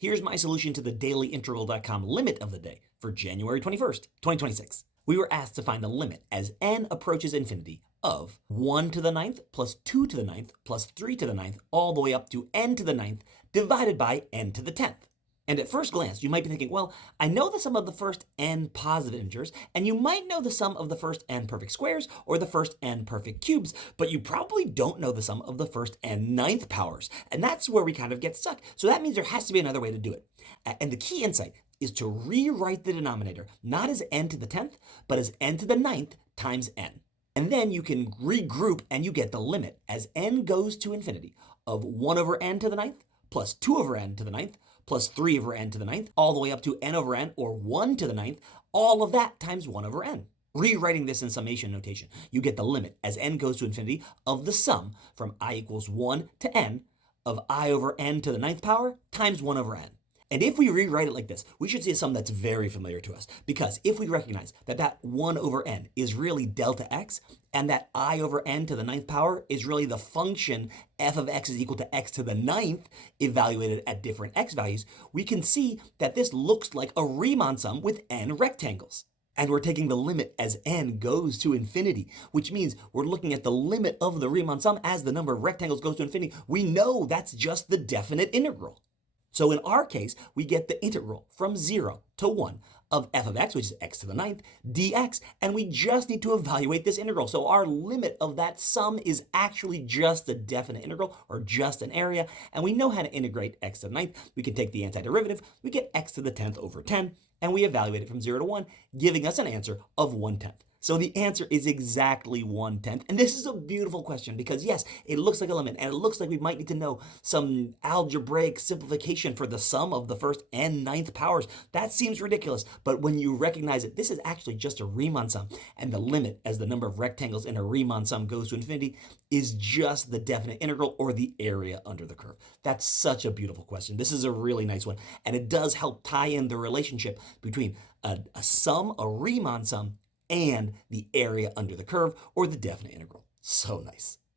Here's my solution to the dailyintegral.com limit of the day for January 21st, 2026. We were asked to find the limit as n approaches infinity of 1 to the ninth plus 2 to the ninth plus 3 to the ninth all the way up to n to the ninth divided by n to the 10th. And at first glance, you might be thinking, well, I know the sum of the first n positive integers, and you might know the sum of the first n perfect squares or the first n perfect cubes, but you probably don't know the sum of the first n ninth powers. And that's where we kind of get stuck. So that means there has to be another way to do it. And the key insight is to rewrite the denominator, not as n to the 10th, but as n to the ninth times n. And then you can regroup and you get the limit as n goes to infinity of 1 over n to the ninth plus 2 over n to the ninth plus 3 over n to the ninth, all the way up to n over n, or 1 to the ninth, all of that times 1 over n. Rewriting this in summation notation, you get the limit as n goes to infinity of the sum from I equals 1 to n of I over n to the ninth power times 1 over n. And if we rewrite it like this, we should see a sum that's very familiar to us. Because if we recognize that that 1 over n is really delta x, and that I over n to the ninth power is really the function f of x is equal to x to the ninth evaluated at different x values, we can see that this looks like a Riemann sum with n rectangles. And we're taking the limit as n goes to infinity, which means we're looking at the limit of the Riemann sum as the number of rectangles goes to infinity. We know that's just the definite integral. So in our case, we get the integral from 0 to 1 of f of x, which is x to the ninth, dx, and we just need to evaluate this integral. So our limit of that sum is actually just a definite integral, or just an area, and we know how to integrate x to the ninth. We can take the antiderivative, we get x to the 10th over 10, and we evaluate it from 0 to 1, giving us an answer of 1/10. So the answer is exactly 1/10. And this is a beautiful question because yes, it looks like a limit and it looks like we might need to know some algebraic simplification for the sum of the first n ninth powers. That seems ridiculous, but when you recognize it, this is actually just a Riemann sum, and the limit as the number of rectangles in a Riemann sum goes to infinity is just the definite integral, or the area under the curve. That's such a beautiful question. This is a really nice one, and it does help tie in the relationship between a sum, a Riemann sum, and the area under the curve, or the definite integral. So nice.